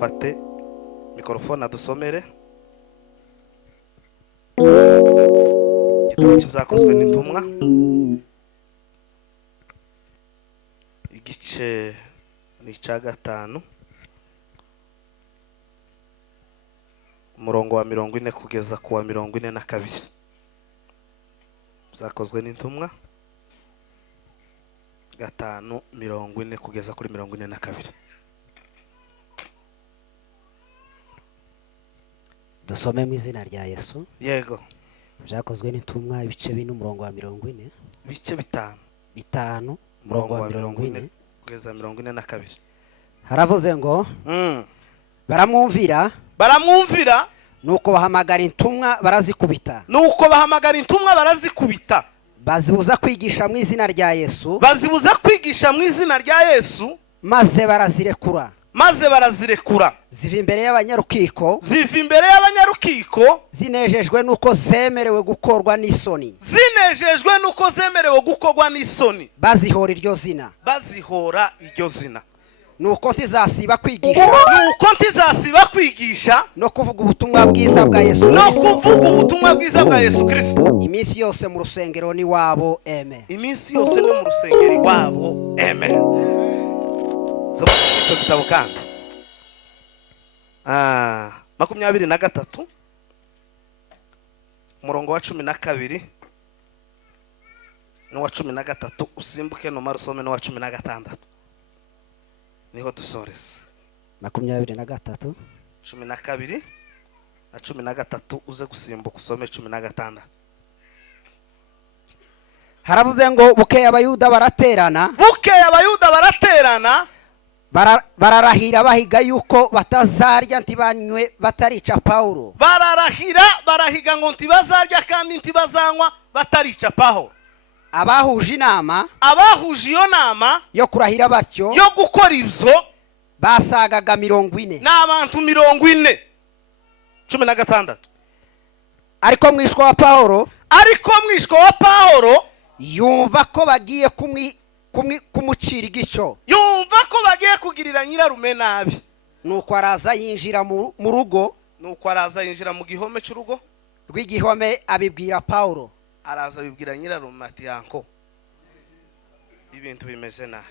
afate mikrofone adusomere igitabo cy'ibyakozwe n'intumwa igice ni cya 5 umurongo wa 40 kugeza ku wa 42 byakozwe n'intumwa 5:40 kugeza kuri 42. Dusome mu izina rya Yesu. Yego. Byakozwe n'intumwa ibice 4 umurongo wa 40. Bice 5 umurongo wa 40 kugeza 42. Haravuze ngo baramwumvira nuko bahamagara intumwa barazikubita bazibuza kwigisha mu izina rya Yesu maze barazirekura ziva imbere y'abanyarukiko zinejejwe nuko zemerewe gukorwa n'isoni bazihora iryo zina nuko ntizasiba kwigisha no kuvuga ubutumwa bwiza bwa Yesu Kristo iminsi yose mu rusengero ni wabo amen. Zo kitabo kandi 23 umurongo wa 12 no wa 13 usimbuke no marusome no wa 16 niho dusorese 23 12 na 13 uze gusimbuka usome 16. Haravuze ngo bukeye abayuda baraterana bararahira bahiga yuko batazarya ntibanywe batarica Paulo. Barahiga ngo ntibazarya kandi ntibazanywa batarica Paulo. Abahuje iyo nama yo kurahira batyo yo gukora ibyo basagaga 40 n'abantu 40. 16. Ariko mwishwa wa Paulo yumva ko bagiye kumucira igico, yumva ko bagiye kugirira nyirarume nabi, nuko araza yinjira mu rugo, yinjira mu gihome cy'urugo rw'igihome abibwira Paulo. Araza abibwira nyirarume ati yanko ibintu bimeze nabi.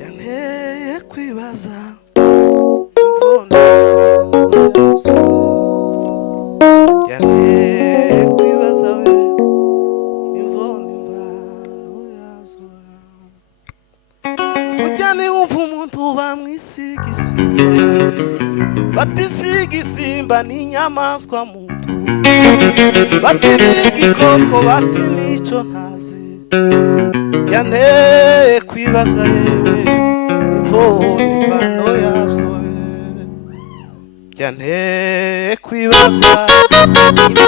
Yanteye kwibaza batisigisimba n'inyamaswa muntu batirigikoko batinico ntazi. Yanteye kwibaza yewe imvano yabyo, yanteye kwibaza imvano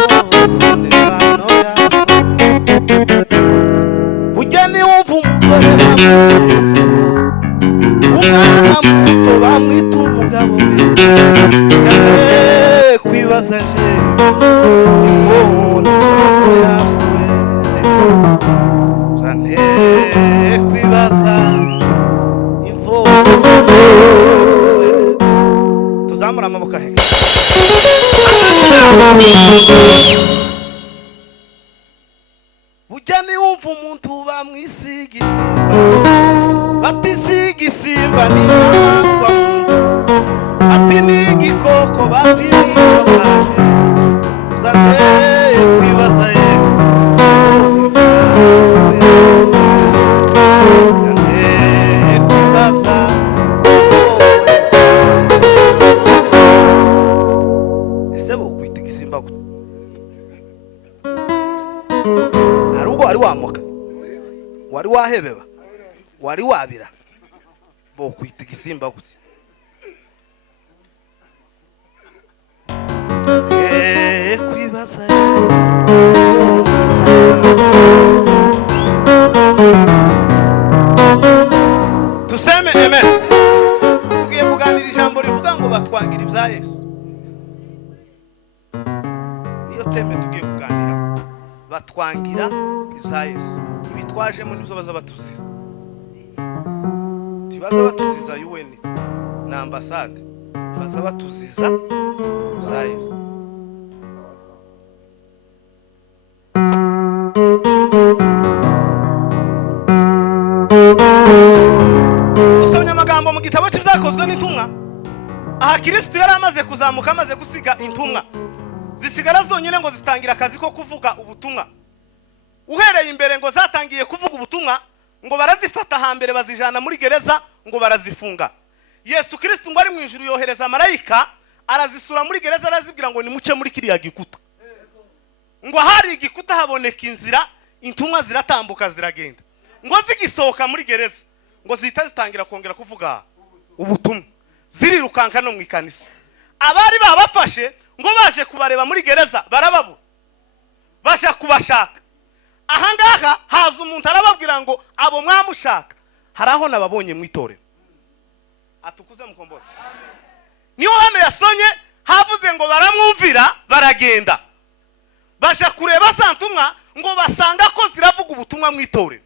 yabyo. Burya niwumva umugore bamusiga umwana muto bamwita umugabo we, yanteye kwibaza nje imvano yabyo. impamvu umuntu bamwisiga isimba batisiga isimba ni inyamaswa ati ni igikoko bati nico kazi uzateye kwibaza yewe uzateye kwibaza ese bo kwita igisimba gute hari ubwo wari wamoka wari wahebeba wari wabira bo kwita igisimba gute kwibaza tuseme amen tugiye kuganira ijambo rivuga ngo batwangira ibya Yesu niyo teme tugiye kuganira batwangira ibya Yesu ibitwajemo nibyo baza batuziza tibaza batuziza UN na ambassade baza batuziza ibya Yesu usomye amagambo mu gitabo cy'ibyakozwe n'intumwa aha Kristo yari amaze kuzamuka amaze gusiga intumwa zisigara zonyine ngo zitangira akazi ko kuvuga ubutumwa uhereye imbere ngo zatangiye kuvuga ubutumwa ngo barazifata hambere bazijana muri gereza ngo barazifunga Yesu Kristo ngo ari mu ijuru yohereza marayika arazisura muri gereza arazibwira ngo nimuce muri kiriya gikuta ngo hari igikuta haboneka inzira intumwa ziratambuka ziragenda ngo zigisohoka muri gereza ngo zihita zitangira kongera kuvuga ubutumwa zirirukanka no mu ikanisa abari babafashe ngo baje kubareba muri gereza barababura baje kubashaka ahangaha haza umuntu arababwira ngo abo mwamushaka haraho nababonye mu itorero atukuze mukomboza niho hano yasonye havuze ngo baramwumvira baragenda baje kureba santumwa ngo basanga ko ziravuga ubutumwa mu itorero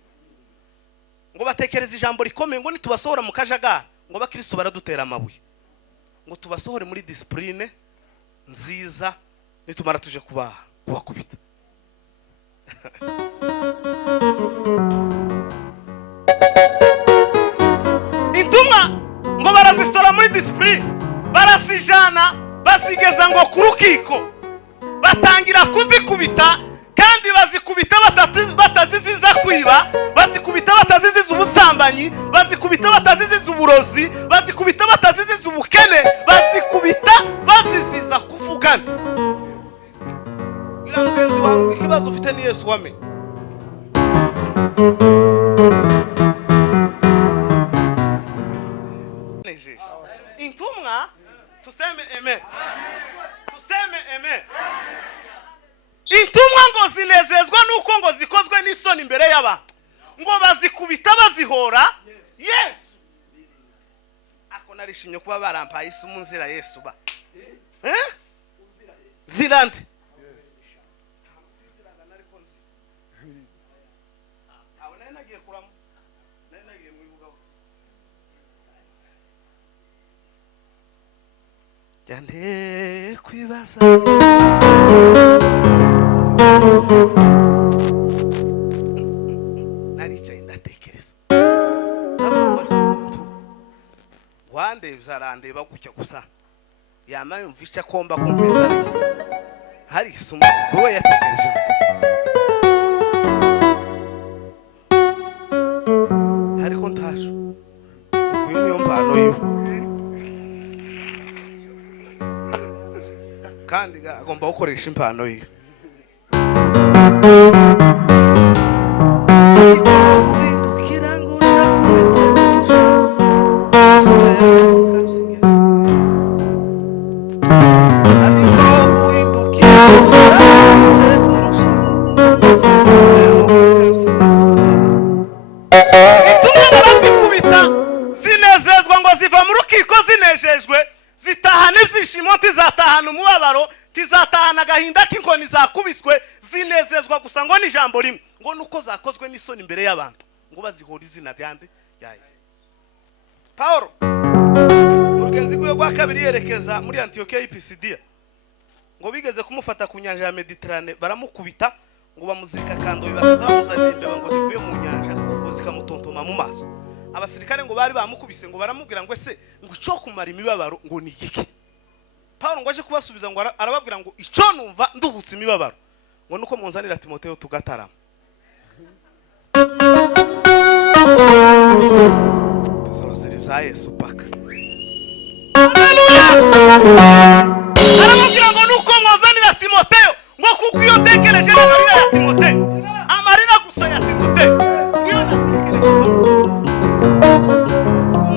ngo batekereza ijambo rikomeye ngo nitubasohora mu kajagara ngo bakristo baradutera amabuye ngo tubasohore muri discipline nziza nitumara tuje kubakubita intumwa ngo barazisora muri discipline barazijana basigeza ngo ku rukiko batangira kuzikubita kandi bazikubita bataziziza kwiba bazikubita bataziziza ubusambanyi bazikubita bataziziza uburozi bazikubita bataziziza ubukene bazikubita baziziza kuvugana gira mugenzi wangu ikibazo ufite ni Yesu wame intumwa tuseme amen tuseme amen intumwa ngo zinezezwa nuko ngo zikozwe n'isoni imbere y'abantu ngo bazikubita bazihora Yesu ako narishimye kuba barampaye isumu nzira Yesu ba zirande Jane kwibaza naricaye ndatekereza ndabona ko umuntu wande zarandeba gutya gusa yama yumvisha komba kumpeza hari isumo kuba yatekereje gute ariko ntasho uyu niyo mpano yo kandi agomba gukoresha impano ye uhindukira ngo ushaka kubitekereza ariko uhindukira ngo itumwa barazikubita zinezezwa ngo ziva mu rukiko zinejejwe zitahana ibyishimo tizatahana umubabaro tizatahana agahinda k'inkoni zakubiswe zinezezwa gusa ngo ni ijambo rimwe ngo nuko zakozwe n'isoni imbere y'abantu ngo bazihora izina ryande ya Yesu Paulo murugenzi rwe rwa kabiri yerekeza muri Antiokia y'Pisidia ngo bigeze kumufata ku nyanja ya Mediterane baramukubita ngo bamuzirika kandoyi bakaza bamuzanira imbeba ngo zivuye mu nyanja ngo zikamutontoma mu maso. Abasirikare ngo bari bamukubise ngo baramubwira ngo ese ngo ico kumara imibabaro ngo ni iki. Paulo ngo aje kubasubiza ngo arababwira ngo ico numva nduhutse imibabaro ngo nuko munzanira Timoteyo tugatarama. Tuzozira ibya Yesu paka. Aramubwira ngo nuko mwazanira Timoteyo ngo kuko iyo ntekereje n'amarira ya Timoteyo, amarira gusa ya Timoteyo iyo natekereje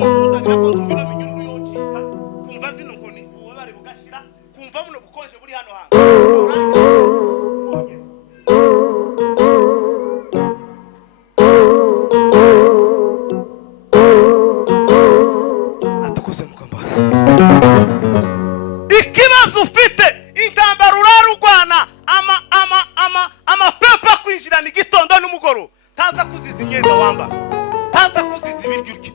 muzanira ko ndumvira minyururu yocika kumva zino nkoni ububabare bugashira kumva buno bukonje buri hano hantu. Atukuze mukambaza ikibazo ufite intambara urarugwana amapepa kwinjirana igitondo n'umugoro, taza kuziza imyenda wambara, taza kuziza ibiryo urya,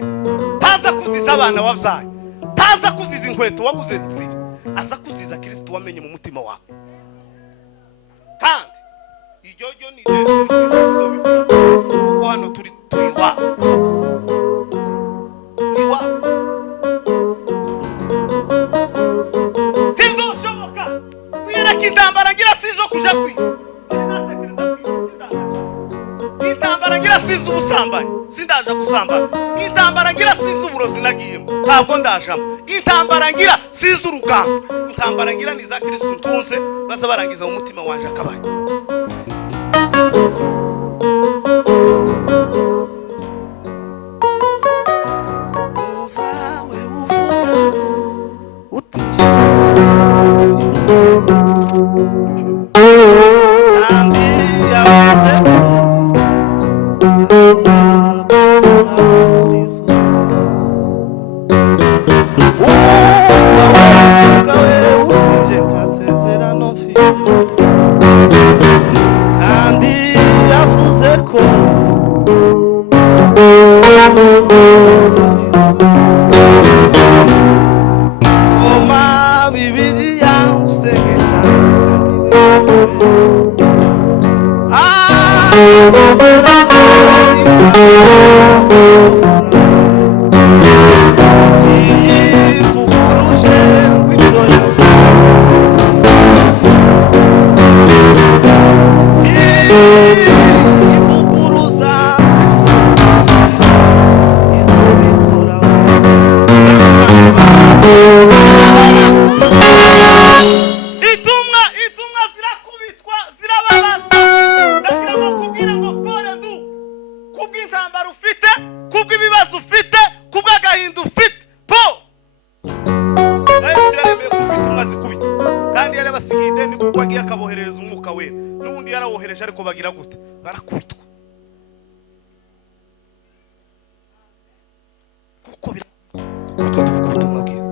taza kuziza abana wabyaye, taza kuziza inkweto waguze ziri, aza kuziza Kristo wamenye mu mutima wawe. Kandi iryo ryo ni rero tuzobikora kuko hano turi wa ntibizoshoboka kwiyereka intambara ngira sizo kuja intambara ngira sizo ubusambanyi sindaje gusambana, intambara ngira sizo uburozi nagiyemo ntabwo ndajamo, intambara ngira sizo urugamba, intambara ngira ni za Kristo ntunze baza barangiza mu mutima wanje akabari. Ariko bagira gute barakubitwa kuko kuko tuvuga ubutumwa bwiza.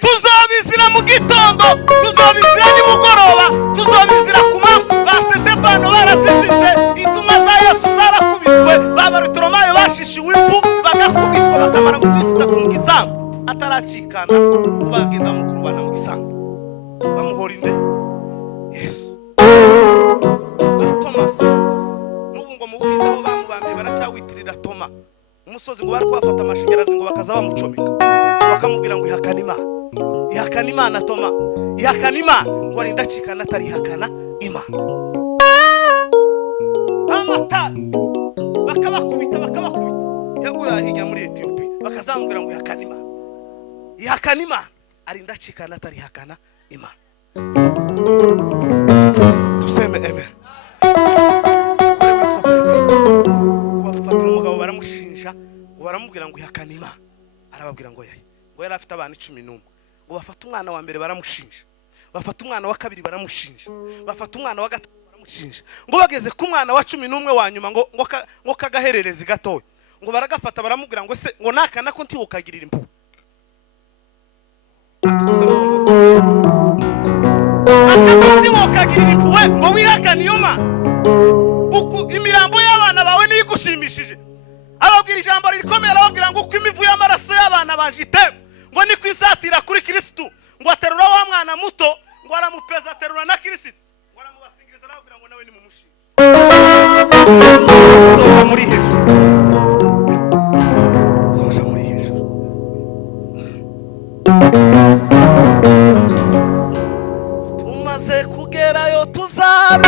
Tuzobizira mu gitondo, tuzobizira nimugoroba, tuzobizira kumanywa. Ba Stefano barasizize, intuma za Yesu zarakubiswe, babarutoromayo bashishiwe impu bagakubitwa bakamara mu minsi 3 mu gisambu ataracikana, kubagenda mukuru bana mu gisambu bamuhora inde Yesu. Thomas n'ubu ngo mu buhinzi bo bamubambiye baracawitirira Toma umusozi ngo bari kwafata amashanyarazi ngo bakaza bamucomeka bakamubwira ngo ihakana Imana, ihakana Imana Toma, ihakana Imana ngo ari ndacikana atari ihakana Imana. Amata bakabakubita yaguye ahinya muri Ethiopia bakazamubwira ngo ihakana Imana, ihakana Imana ari ndacikana atari ihakana Imana. Tuseme amen. Wewe witwa Perepetro wapfa baramubwira ngo ihakana Imana. Arababwira ngo yayi, ngo yari afite abana 11, ngo bafata umwana wa mbere baramushinja, bafata umwana wa kabiri baramushinja, bafata umwana wa gatatu baramushinja, ngo bageze ku mwana wa 11 wa nyuma ngo kagahererezi gatoya, ngo baragafata baramubwira ngo se ngo nakana ko ntiwukagirira impuhwe. Atukuze mukombozi, akakundi wokagirira impuhwe ngo wihakana iyo Mana, uku imirambo y'abana bawe nigushimishije. Ababwira ijambo rikomeye, arababwira ngo uko imivu y'amaraso y'abana bajite ngo ni kwisatira kuri Kristo, ngo aterura wa mwana muto, ngo aramupeza aterura na Kristo, ngo aramubasingiriza, arababwira ngo nawe ni mumushimire. Zoja muri hejuru, zoja muri hejuru. Tumaze kugerayo tuzara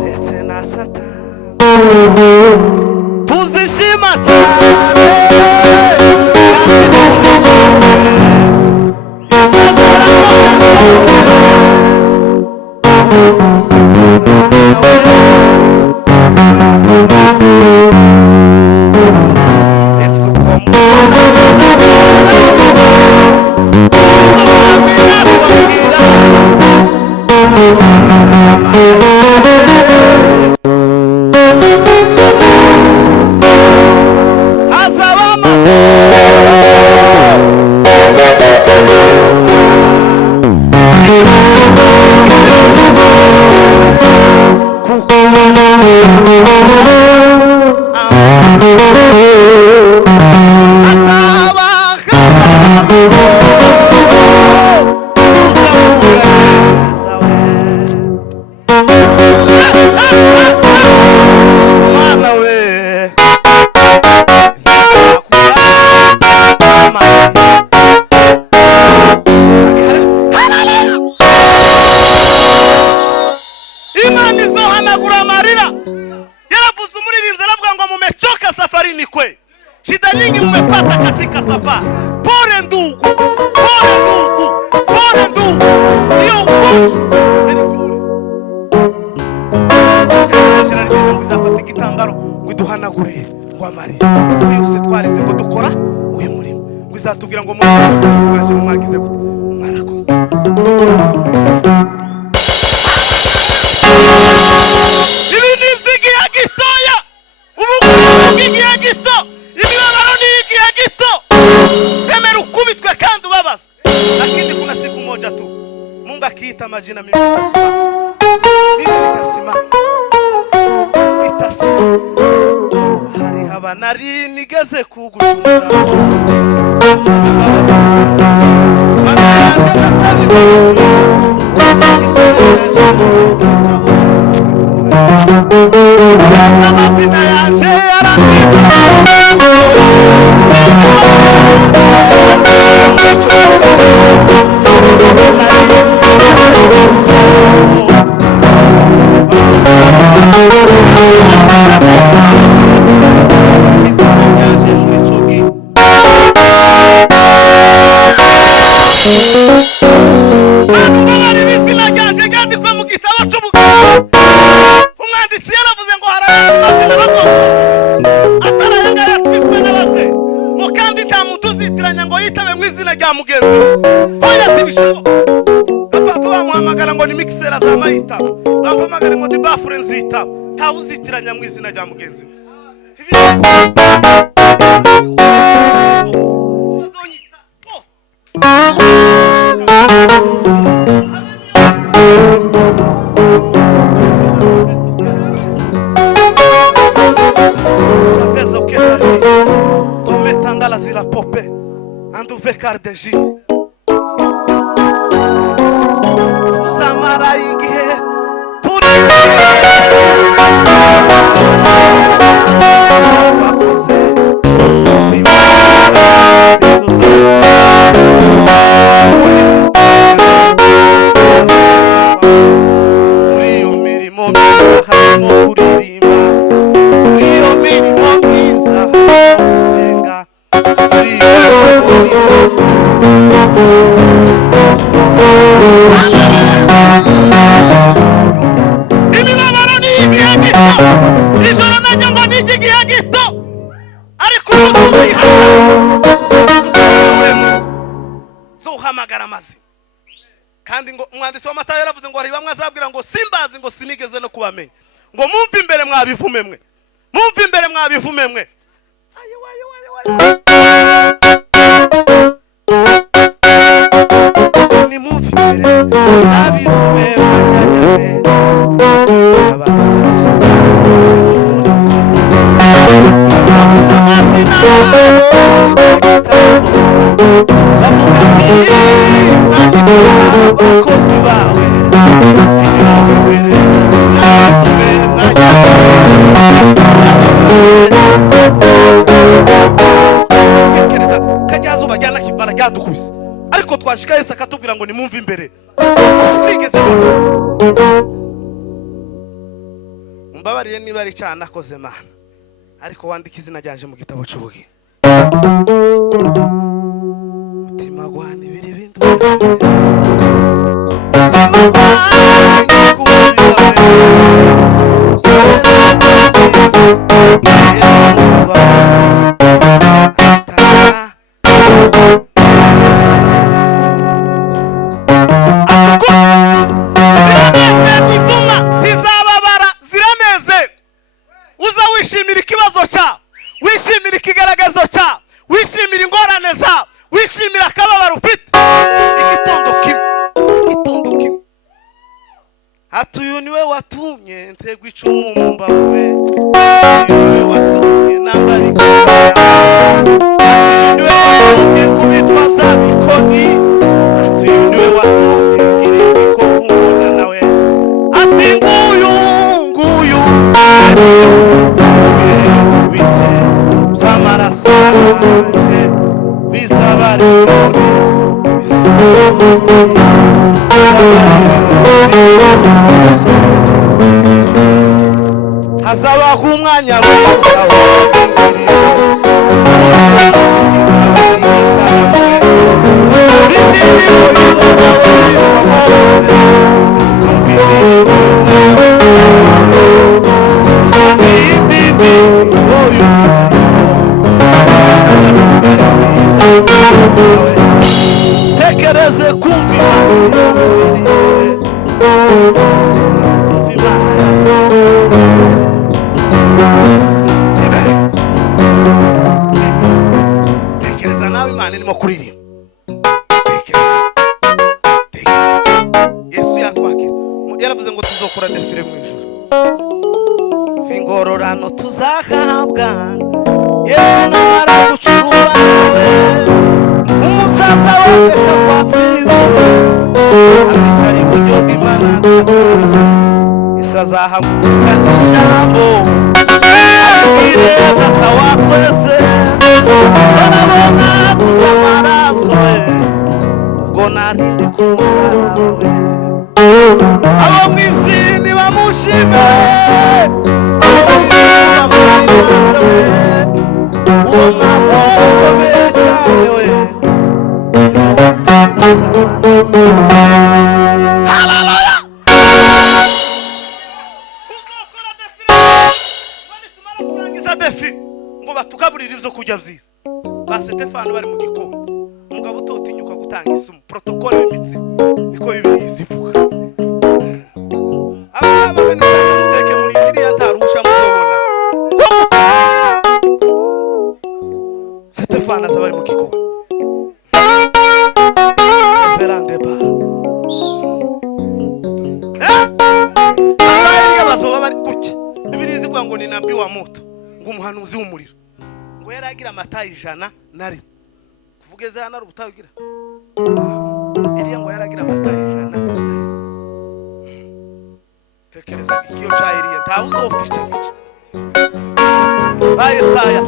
ndetse na Satani tuzishima cyane, shida nyingi mmepata katika safari. Pole ndugu, pole ndugu, pole ndugu. Hiyo ugonjwa ni kule. Shira ribenda ngizafata igitambaro ngwiduhanagure ngo amari. Uyu se twarize ngo dukora uyu murimo. Ngizatubwira ngo mwaje mwagize gute. Mwarakoze. Ibi ni zigiya gitoya. Ubu gigiya gito. Lakini kuna siku moja tu Mungu akiita majina mimi nitasimama. Mimi nitasimama. Hari haba nari nigeze kugushura. Mana yashe nasabi bose. Amazina yashe yarandika. Bampamagara ngo dibafure nzita tawuzitiranya mu izina rya mugenzi. J'avais aucun tomé tandala zila popé andu vekar de jid. Samara igihe Thank you. amagara mazima. Kandi ngo umwanditsi w'Amatayo yaravuze ngo hari bamwe azabwira ngo simbazi ngo sinigeze no kubamenya. Ngo mumve imbere mwabivume mwe. Mumve imbere mwabivume mwe. Ni mumve imbere mwabivume mwe. Abakozi bawe tekereza kajyazo bajyana kivara ryadukubise ariko twashika Yesu akatubwira ngo nimumve imbere sinigeze mbabarire niba ari cyana akoze Mana ariko wandika izina ryanje mu gitabo cy'ubugingo mutima gwane biri bintu wishimira akababaro ufite igitondo kimwe hatuyu niwe watumye ntegwa icumu mu mbavu we niwe watumye nambara ikora hatuyu niwe watumye kubitwa bya bikoni hatuyu niwe watumye ngirizi ko vumbona nawe ati nguyu bise by'amaraso yanje bizabari hazabaho umwanya mwiza tekereze kumva tekereza nawe Imana irimo kuririmba Yesu yatwakira yaravuze ngo tuzokora defile mu ijuru vingororano tuzahabwa Yesu namara gucurubanza umusaza wabeka kwatsinze azicara iburyo bw'Imana Yesu azahaguruka n'ijambo abwire data wa twese barabona gusa amaraso we ubwo narindi ku musaraba we abo mu isi nibamushime bamuhimbaze we uwo mwami ukomeye cyane we haleluya tuzokora kurangiza defi ngo batugaburire ibyo kurya byiza ba Stefano bari mu gikoni umugabo utotinyuka gutanga isumu protocole y'imitsi niko Bibiliya izivuga abagana cyane muteke muri Bibiliya ntarusha muzobona Stefano azabari mu gikoni Ferande ba abari bazoba bari kuki Bibiliya izivuga ngo ni nabii wa moto ngo umuhanuzi w'umuriro ngo yaragira amata 100 kuvugeza hano rubutagira Eliya ngo yaragira amata 100 tekereza ikiyo cha Eliya nta uzoficha Yesaya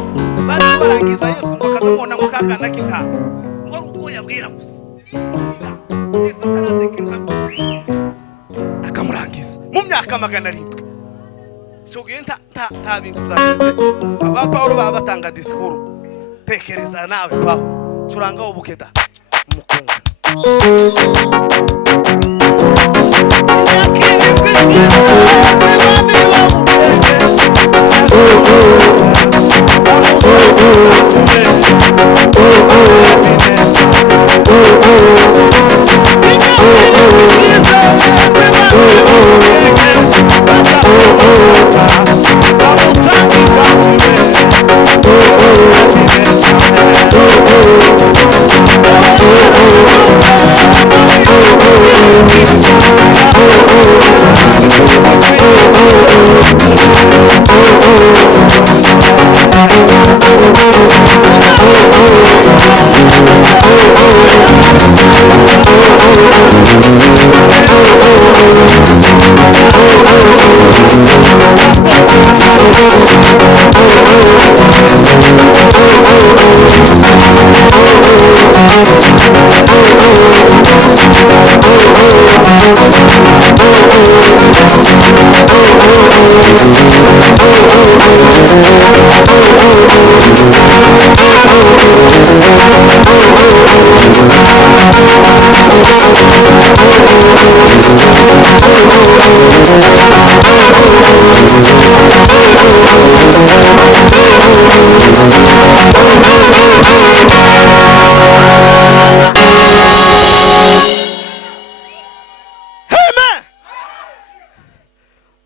bari barangiza Yesu ngo kazamubona ngo kakana k'intama ngo ruko yabwira gusa Yesu ataratekereza akamurangiza mu myaka 700 Chogiye nta bintu byafite aba Paulo baba batanga disikuru tekereza nawe Paulo curanga ubukeda umukunga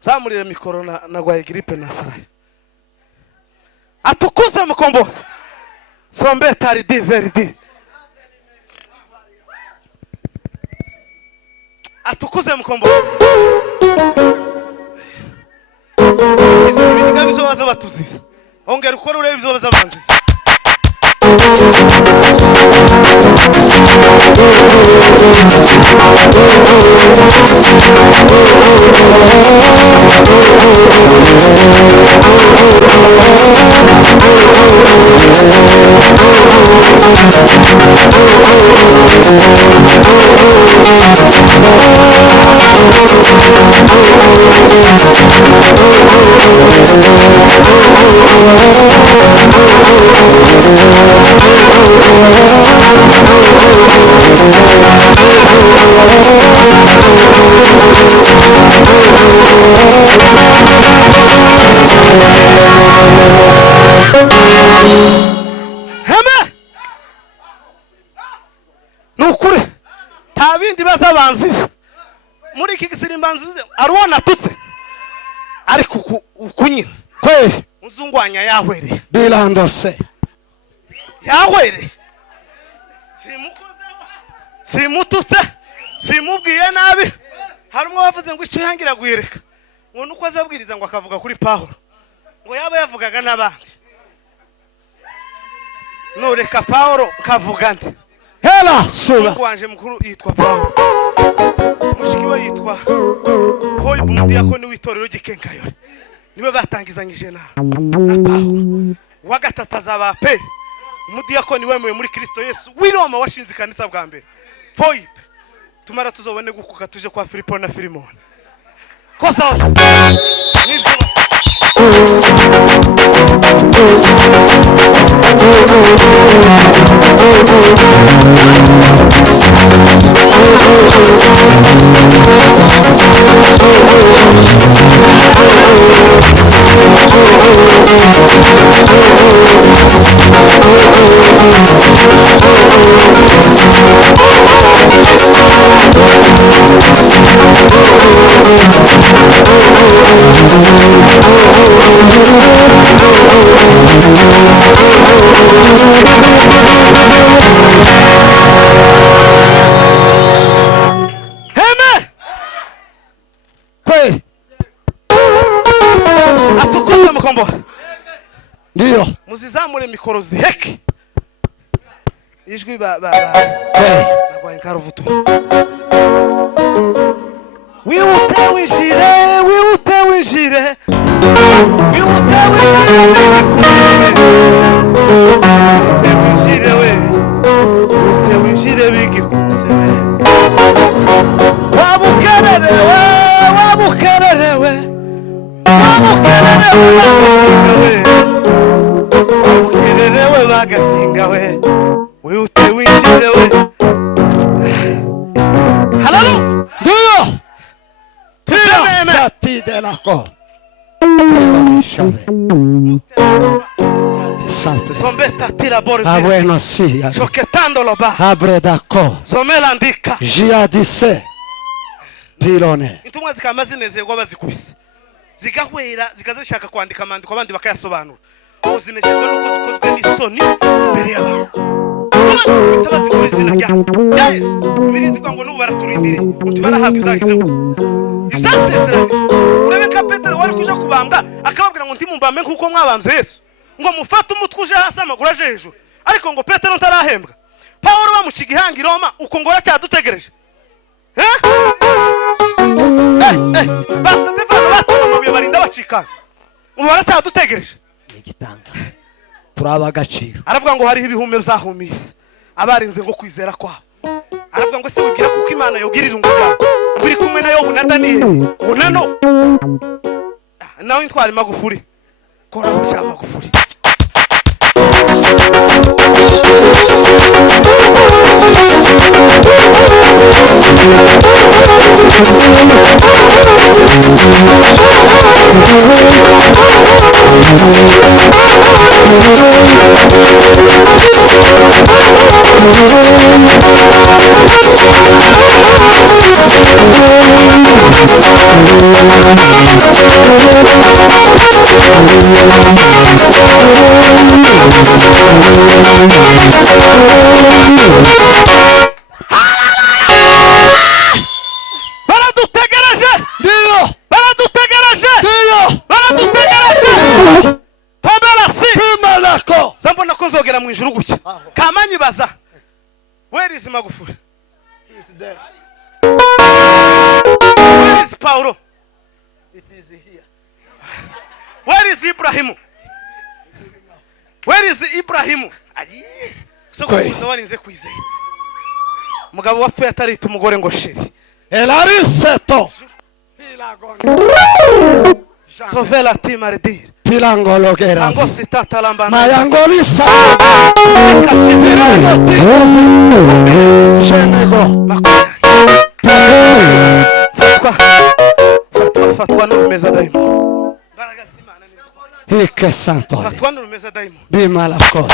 Zamurire mikoro na gwaye gripe na sarai. Atukuze mukombozi. Sombe tari di verdi. Atukuze mukombozi. Ibintu bizo baza batuziza. Ongera ukora urebe bizo baza banziza. Nukuri ntabindi bazabanziza muri iki gisirimbanzize arubona tutse ariko ukunyina kweli uzungwanya yahwere bilandose yahwere simukozeho simututse simubwiye nabi harimo bavuze ngo icyo yangira gwireka ngo nuko azabwiriza ngo akavuga kuri Paulo ngo yaba yavugaga nabandi noreka Paulo kavuga nde hela suba wanje mukuru yitwa Paulo mushiki we yitwa Foy Bumudiyakoni w'itorero gikenkayore niwe batangizanyije na Paulo wagatataza abape umudiyakoni wemewe muri Kristo Yesu w'Iroma washinze kanisa bwa mbere Foy tumara tuzobone gukuka tuje kwa Filipo na Filimon kosa nibyo atukuze mukombo ndio muzizamure mikoro ziheke ijwi nagwa inkaruvuto wiute winjire wiute winjire wiute winjire bigikunze wabukererewe wabukererewe bagakinga we wiute winjire we haleluya ndio tuseme sati de la co sombeta tira bor ah bueno sí choquetando lo ba abre da co somela ndika jia dise pilone intumwa zikaamazinezerwa bazikubise zigahwera zikazashaka kwandika amandiko abandi bakayasobanura uzinejejwe nuko zikozwe n'isoni imbere y'abantu kubita bazikora izina rya Yesu birizikwa ngo nubu baraturindiriye uti barahabwa izagizeho ibyasezeranije urebeka Petero wari kuja kubambwa akababwira ngo ndimumbambe nkuko mwabambye Yesu ngo mufate umutwe uje hasi amaguru aje hejuru ariko ngo Petero ntarahembwa Paulo bamuciga ihanga i Roma uko ngo aracyadutegereje basa Stefano batuma amabuye barinda bacikana ubu baracyadutegereje igitanga turaba agaciro aravuga ngo hariho ibihume byahumise abarinze ngo kwizera kwabo aravuga ngo se wibwira kuko Imana yogirira unguga uri kumwe na Yobu na Daniel unano nawe intwari Magufuri koraho sha Magufuli. Nzogera mu ijuru gucya kamanyi baza where is Magufuli? It is there. Where is Paulo? It is here. Where is Ibrahim? Where is Ibrahim? So kuza warinze kwizeye mugabo wapfuye atarita umugore ngo shiri Elariseto. Sovela timardir Pilangolo gera. ango sitata lambana Mayangolisa. kashifira Shenego. fatwa n'umeza daimo baraga simana nizo Ike santo. fatwa n'umeza daimo Bimalako.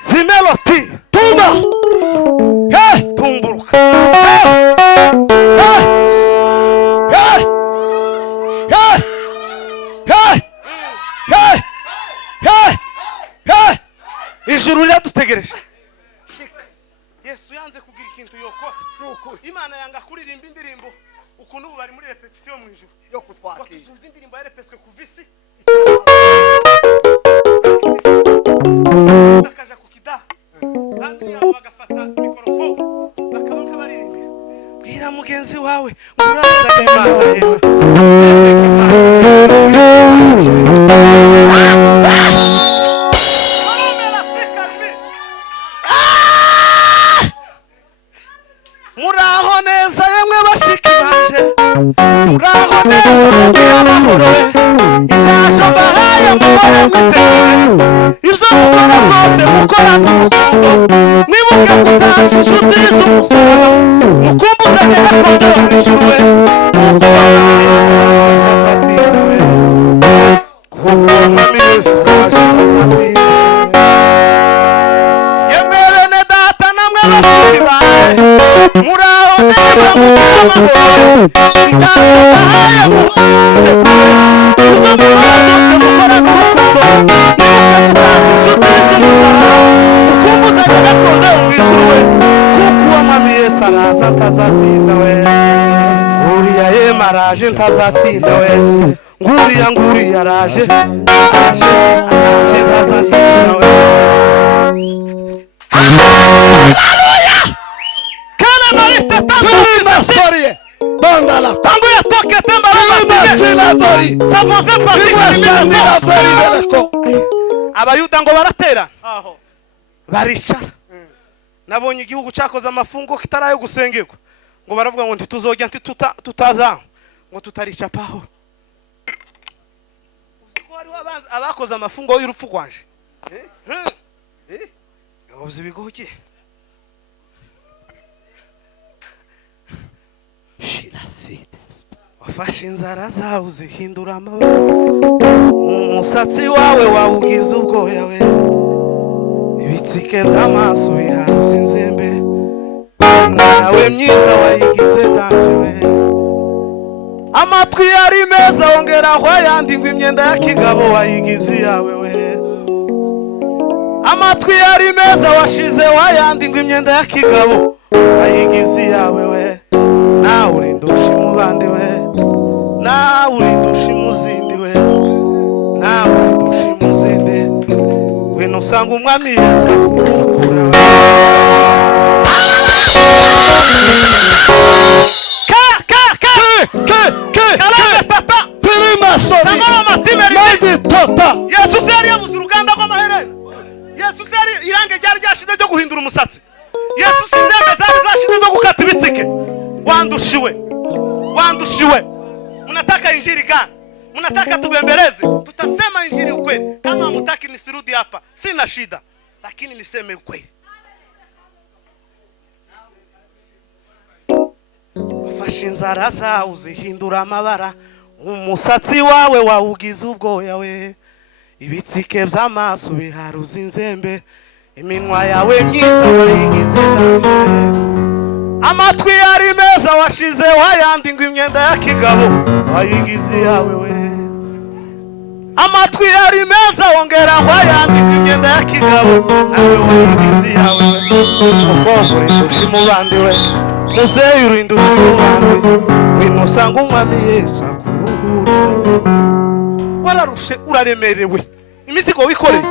Zimeloti Tuma. Hey. tumburuka Hey. Hey. Hey. Hey. Hey. Hey. Hey. ijuru riradutegereje Yesu yanze kugira ikintu yokora Nukuri. Imana yanga kuririmba indirimbo ukuntu bari muri repetition mu ijuru Yo kutwakira. batuzumva indirimbo yarepeswe kuvisi bakaja kukida kandi yabo bagafata mikrofone bakaba nk'abaririmbira bwira mugenzi wawe nguraza Imana yewe muraho neza yemwe bashiki banje muraho neza mugira amahoro itasho mbahaye mukore mwitegure ibyo mukora zose mukorana urukundo mwibuke gutasha inshuti z'umusaraba mukumbuzanye gakondo yo mu ijuru we kuko Mwami Yesu aje azatira yemerene data namwe bashiki bawe muraho neza mugira amahoro itasho mbahaye mukore ibyo mukora zose mukorana urukundo mwibuke gutasha inshuti z'umusaraba mukumbuzanye gakondo yo mu ijuru we kuko uwo Mwami Yesu araza ntazatinda we nguriya yema araje ntazatinda we nguriya araje ntazatinda we haleluya kana mariste Tuma sorie. Bandala. tangu yatoke temba Tuma silatori. ça faisait partie Tuma de sandira zori deleko. abayuda ngo baratera baricara nabonye igihugu cyakoze amafungo kitarayo gusengerwa ngo baravuga ngo ntituzojya ntitutaza ngo tutarica Pawulo uziko hari abakoze amafungo y'urupfu rwanje uzi bigoye She la fit. wafashe inzara zawe uzihindura amabara umusatsi wawe wawugize ubwoya we ibitsike by'amaso biharuza inzembe nawe myiza wayigize danje we amatwi yari meza wongeraho ayandi ngo imyenda ya kigabo wayigize iyawe we amatwi yari meza washize wayandi ngo imyenda ya kigabo wayigize iyawe we nawe urinda ushima ubandi we nawe urinda ushima uzindi we nawe urinda ushima uzindi ngwino usanga umwami yeza kurakura Yesu yari yabuze uruganda rw'amaherena Yesu yari irange ryari ryashize ryo guhindura umusatsi Yesu inzembe zari zashize zo gukata ibitsike wandushiwe mnataka injili gani mnataka tubembeleze tutasema injili ukweli kama mtaki nisirudi hapa sina shida lakini niseme ukweli wafashe inzara zawe uzihindura amabara umusatsi wawe wawugize ubwoya we ibitsike by'amaso biharuza inzembe iminwa yawe myiza wayigize danje amatwi yari meza washize wayandi ngo imyenda ya kigabo wayigize yawe we amatwi yari meza wongeraho ayandi ngo imyenda ya kigabo nawe wayigize yawe we umukobwa urinda ushima ubandi we muzeyi urinda ushima ubandi ngwino usanga umwami Yesu wararushe uraremerewe imizigo wikoreye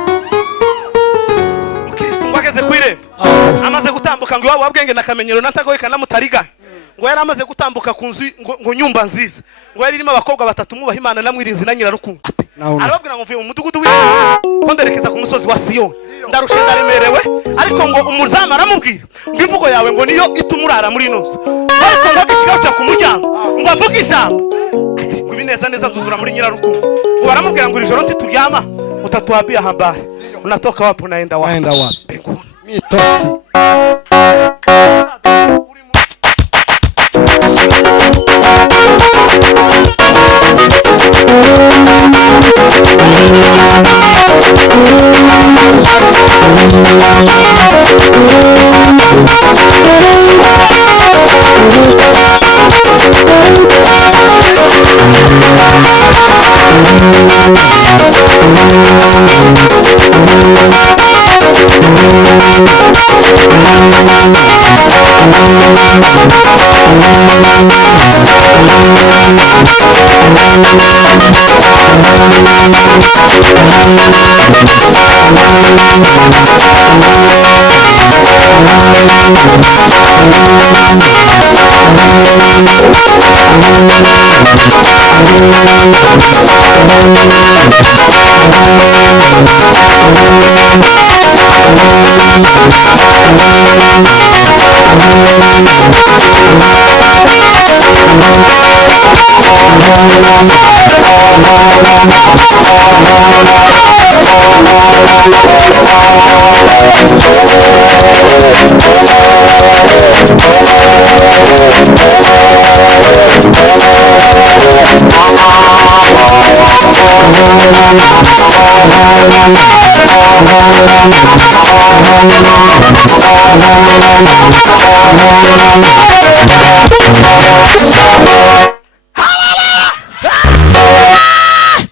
mukristo ngwageze kwiremba amaze gutambuka ngo iwabo wabwenge nakamenyero natagoyeka namutariga ngo yari amaze gutambuka ku nzu ngo nyumba nziza ngo yari irimo abakobwa batatu mwubaha Imana namwirinzi na nyirarukundo arababwira ngo mvuye mu mudugudu ko nderekeza ku musozi wa Siyoni ndarushe ndaremerewe ariko ngo umuzamu aramubwira ngo imvugo yawe ngo niyo itumurara muri inoso ariko ngo agishika ku muryango ngo avuge ijambo ngo ibineza neza byuzura muri nyirarukundo ngo baramubwira ngo ijoro ntituryama utatuambia habari unatoka wapi unaenda wapi mbinguni mitosi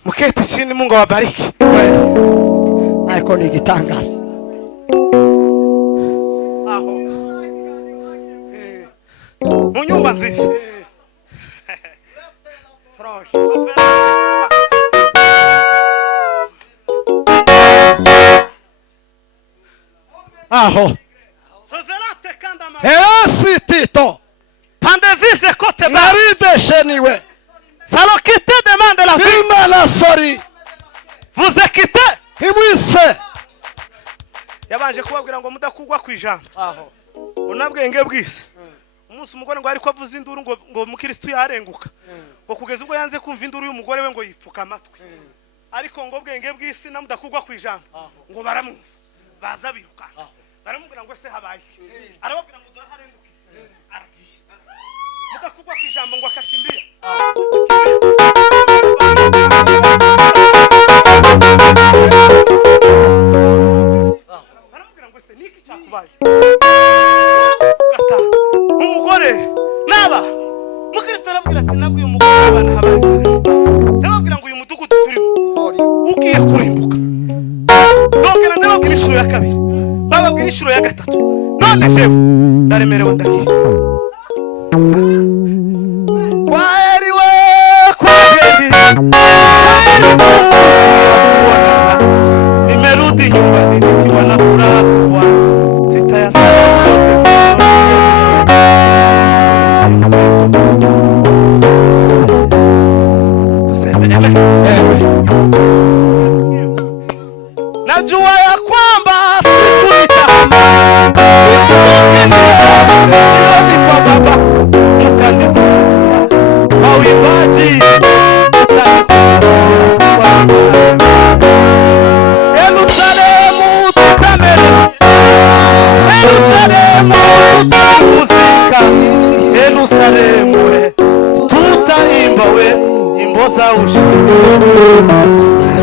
muketi chini Mungu awabariki ariko ni igitangaza aho mu nyumba nziza aho Sovelate kanda ma Erasi Tito Pandevise kote ba Naride sheniwe Salokite demande la vie Vilma la sori Vous équitez Himwise Yabanje kubabwira ngo mudakugwa kwijambo aho unabwenge bwise umunsi umugore ngo ariko avuza induru ngo mukristo yarenguka ngo kugeza ubwo yanze kumva induru y'umugore we ngo yipfuka amatwi ariko ngo bwenge bw'isi na mudakugwa kwijambo ngo baramwumva baza biruka baramubwira ngo se habaye arababwira ngo dore harenguke aragiye mudakugwa kwijambo ngo akakimbira none jewe ndaremerewe ndagiye kwaheri we kwaheri nimerudi nyumbani nikiwa na furaha kubwa sitayasahau yote tuseme amen. Najua ya kwamba siku nitahamia sioni kwa baba mtanikumbukia kwa uimbaji Yerusalemu tutamele Yerusalemu tutamuzika Yerusalemu we tutaimba we imbo za ushindi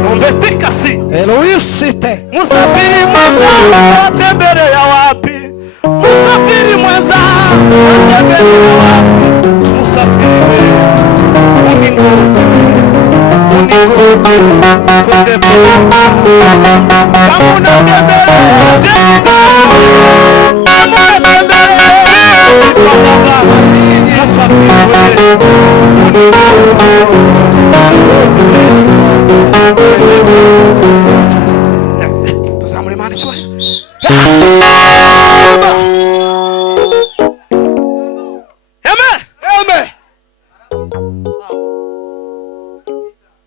rombetika si Eloisite. musafiri mwenza watembelea wapi musafiri mwenza watembelea wapi musafiri we uningoje twende kama unatembelea Jerusalemu kama unatembelea kwa baba musafiri we tuzamure imana ishwe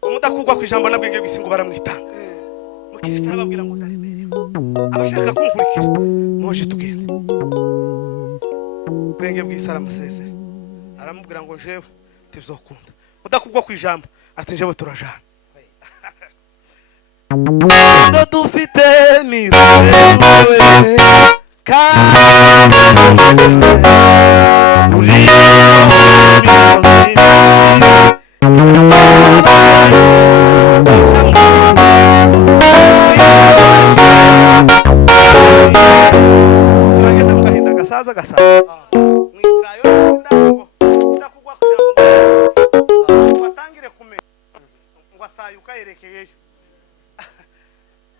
umudakugwa ku ijambo nabwenge bw'isingo baramwitanga mukristo arababwira ngo ndaremerewe abashaka kunkurikira moje tugende bwenge bw'isi aramusezera aramubwira ngo jewe tizokunda udakugwa ku ijambo ati jewe turajana ndo dufite ni wewe kandi uri tubageze mu gahinda gasaza mwisayo ndako ndakugwa ku jambo watangire kumenya ngo asayuka yerekeyeyo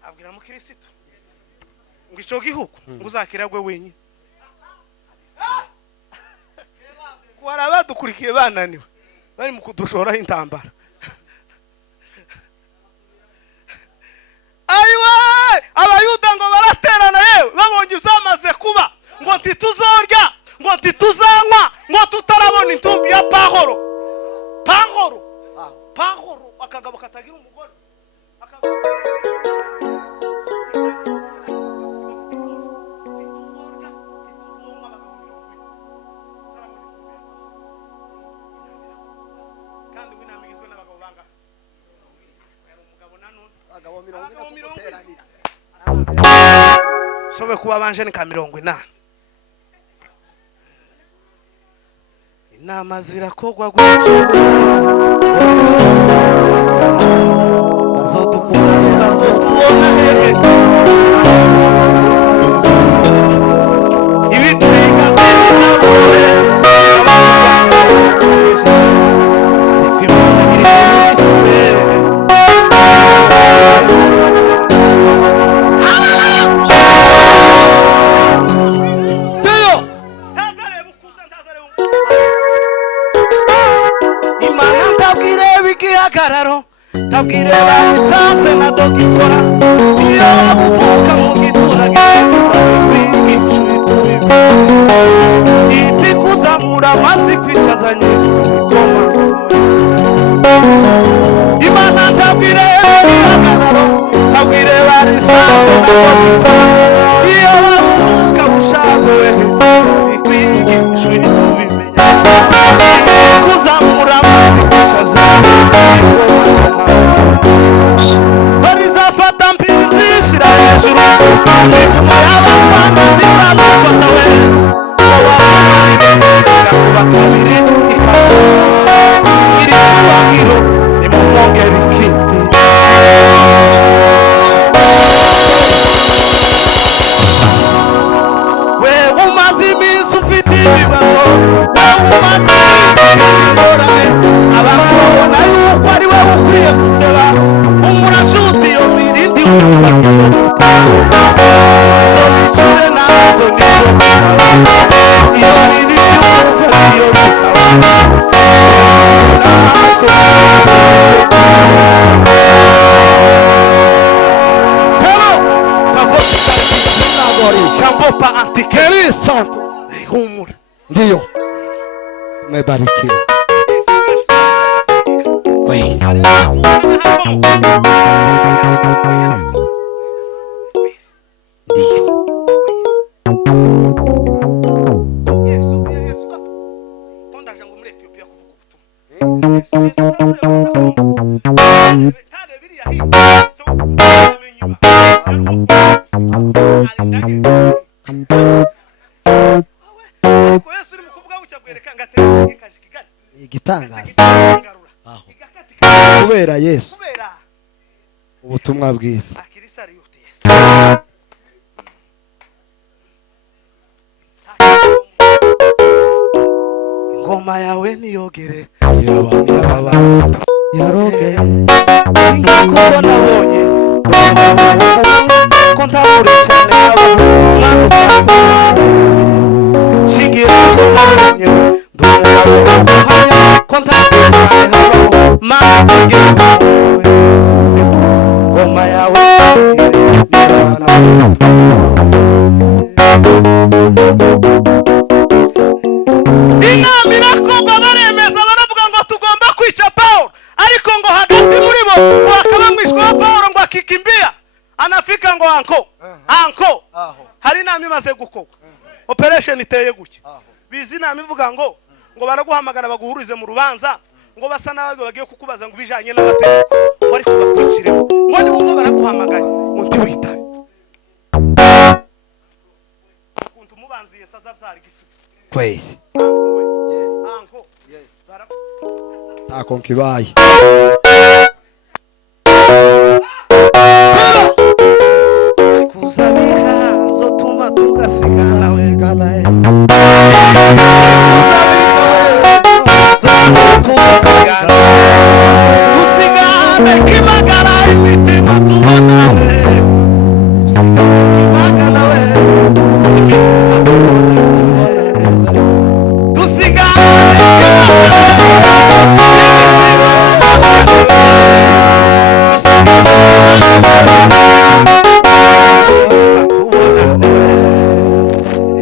abwira mu Kristo ngo ico gihugu ngo uzakiragwe wenyine kwaraba dukurikiye bananiwe bari mu kudushoraho intambara ayiwe abayuda ngo baraterana yewe babonye uzamaze kuba ngo ntituzorya ngo ntituzanywa ngo tutarabona intumbi ya Pahoro akagabo katagira umugore sobe kuba banje ni ka 80 inama zirakogwa gutyo bazodukura bazotubona hehe ibitwiga bizabure tabwire barisase na dogikora iyo bavuka mu giturage iti kuzamura amasi kwicazanye ikoma imana tabwire bihagararo tabwire barisase na dogikora iyo bavuka mushagowe ikwigishwe tubimenya kuzamura amasi kwicazanye barizafata mpiri zishira hejuru nyuma y'abafana zizamufata we kuba kabiri ikabasha iri cyubahiro imumwongera ikindi we umaze iminsi ufite ibibazo we umaze iminsi ingorane abantu babona yuko ari we ukwiye guseba umurashuti yo mirindi wumva Ndiyo. Umebarikiwa. Kweli. Ndiyo. Igitangaza. Kubera Yesu. Ubutumwa bwiza. Ingoma yawe niyogere Yaroge. kuko nabonye ko ntabure cyane shingiye kuko nabonye ko ntabure cyane matugeze ngoma yawe inama irakorwa baremeza baravuga ngo tugomba kwica Paulo, ariko ngo hagati muri bo wakaba mwishwa wa Paulo ngo akikimbia anafika ngo anko hari inama imaze gukorwa operation iteye guke bizi inama ivuga ngo baraguhamagara baguhurize mu rubanza ngo basa nawe bagiye kukubaza ngo bijanye n'amategeko wari kubakwicire ngo ni wumva baraguhamagaye ngo ntiwitabe kuntu mubanziye saza byari gisubizo Kweli. anko Tako nkibaye. kuzabika zotuma tugasigana we tusigane kimagara imitima tubonawe tusigane we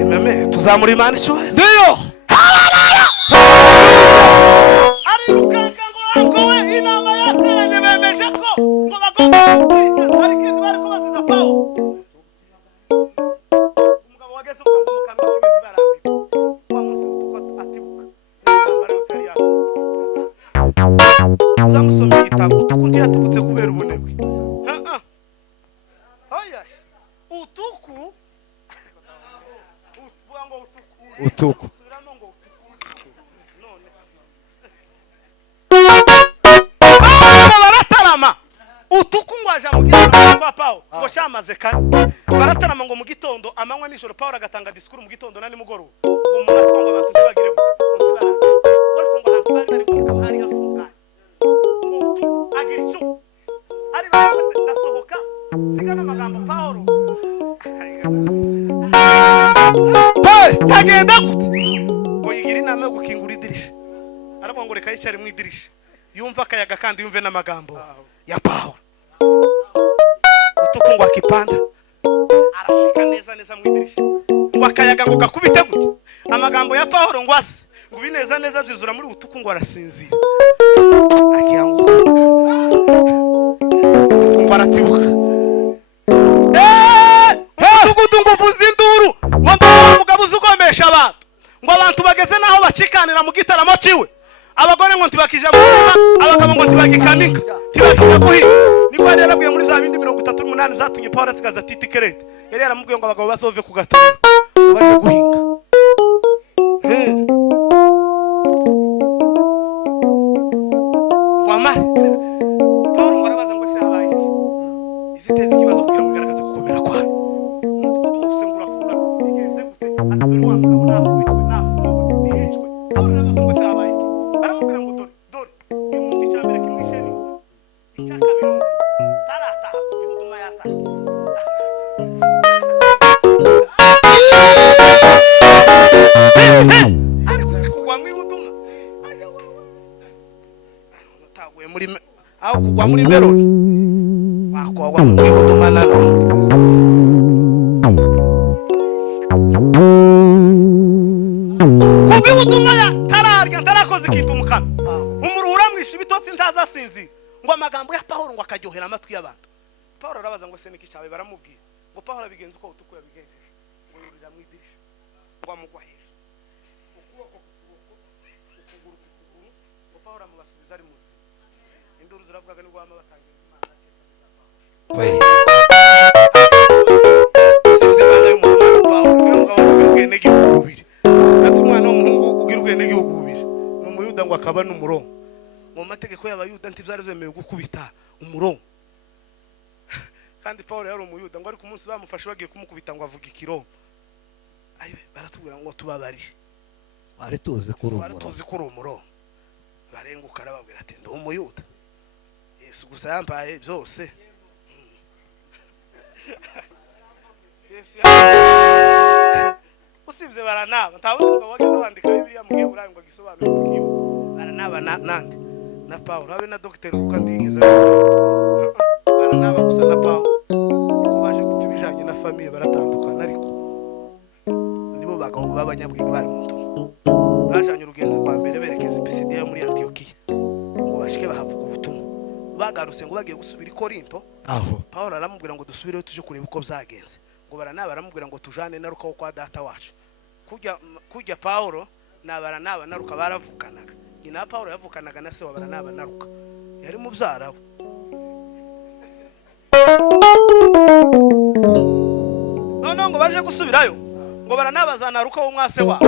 imitima tuzamura imana ishoboye. Ndiyo. Arirukanka ngo ankowe inama yateranye bemeje ko ngo bagomba kwica ariko bari kubaziza Paulo. Umugabo wageze kwa mukambi k'ibiti barambiwe kwa munsi utuko atibuka intambara yose yari yatutse uzamusomye igitabo utukundi yatubutse kubera ubunebwe oya utuku Utuku. baratarama utuku ngo aja mu gitondo kwa Paulo ngo cyamaze kane baratarama ngo mu gitondo amanywa nijoro Paulo agatanga disikuru mu gitondo na nimugoroba ngo mu matwa ngo abantu tubagire ariko ngo abantu bari ngo hari gafunganye ngo utuku agira icyo ari bose ndasohoka sigana amagambo Paulo tagenda gute ngo yigira inama yo gukingura idirisha aravuga ngo reka yicare mu idirisha yumva akayaga kandi yumve n'amagambo ya Paulo utuko ngo akipanda arashika neza mu idirisha ngo akayaga ngo gakubite gute amagambo ya Paulo ngo ase ngo bineza neza byuzura muri utuko ngo arasinzira akiyango ngo aratibuka utugudu ngo uvuze induru ngo umugabo uzugomesha abantu ngo abantu bageze naho bacikanira mu gitaramo ciwe abagore ngo ntibakija guhima abagabo ngo ntibagikanika ntibakija guhima niko yari yarabwiye muri za bindi 38 zatumye Paulo asigaza titi kerete yari yaramubwiye ngo abagabo basove ku gatorero baje guhinga wamare Paulo ngo arabaza ngo se habaye iziteze ikibazo kugira ngo igaragaze gukomera kwayo dose ngurafura bigenze gute atari wa mugabo nakubitwe nafunwe nihicwe Paulo arabaza ngo se habaye baramubwira ngo dore uyu muntu icyambere kimwishe neza icyakabiri tarata ihuduma yata ari kuzikugwa mu ihuduma nutaguye muri aho kugwa muri meloni wakogwa mu ihuduma nano ubihudumaya tararya ntarakoze ikintu mu kanwa umuruhura mwisha ibitotsi ntazasinzira ngo amagambo ya Pawulo ngo akajyohera amatwi y'abantu. Pawulo arabaza ngo se niki cyawe, baramubwira ngo Pawulo abigenza uko utuko yabigenjeje ngo yurira mu idirisha ngo amugwa hejuru ukuboko ukuguru ngo Pawulo amubasubiza ari muzi. Induru ziravugaga ni bwama batangira Imana Imana y'umuhungu Pawulo ngo ubwene gihugu bubiri ati umwana w'umuhungu ugira ubwene gihugu bubiri ni umuyuda ngo akaba n'umurongo mu mategeko y'abayuda ntibyari byemewe gukubita umurongo kandi Pawulo yari umuyuda ngo ari ku munsi bamufashe bagiye kumukubita ngo avuga ikiroma. Ayo baratubwira ngo tubabarire ari tuzi kuri umurongo barenguka arababwira ati ndi umuyuda Yesu gusa yambaye byose Yesu usibye Baranaba ntawe wageze bandika Bibiliya mu Giheburayo ngo gisobanure mu Kiyuda. Baranaba nande na Pawulo habe na Dr. Luka ndigeze Baranaba gusa na Pawulo ko baje gupfa ibijanye na famille baratandukana ariko nibo bagabo b'abanyabwenge bari mu ntumwa bajanye urugendo rwa mbere berekeza Pisidiya yo muri Antiokiya ngo bashike bahavuga ubutumwa. Bagarutse ngo bagiye gusubira i Korinto aho Pawulo aramubwira ngo dusubireyo tuje kureba uko byagenze. Ngo Baranaba aramubwira ngo tujane na Luka wo kwa data wacu. Kujya Pawulo na Baranaba na Luka baravukanaga. Nyina Pawulo yavukanaga na se wa Baranaba na Luka yari mu byarabo. None ngo baje gusubirayo ngo Baranaba zana Luka wo mwase wa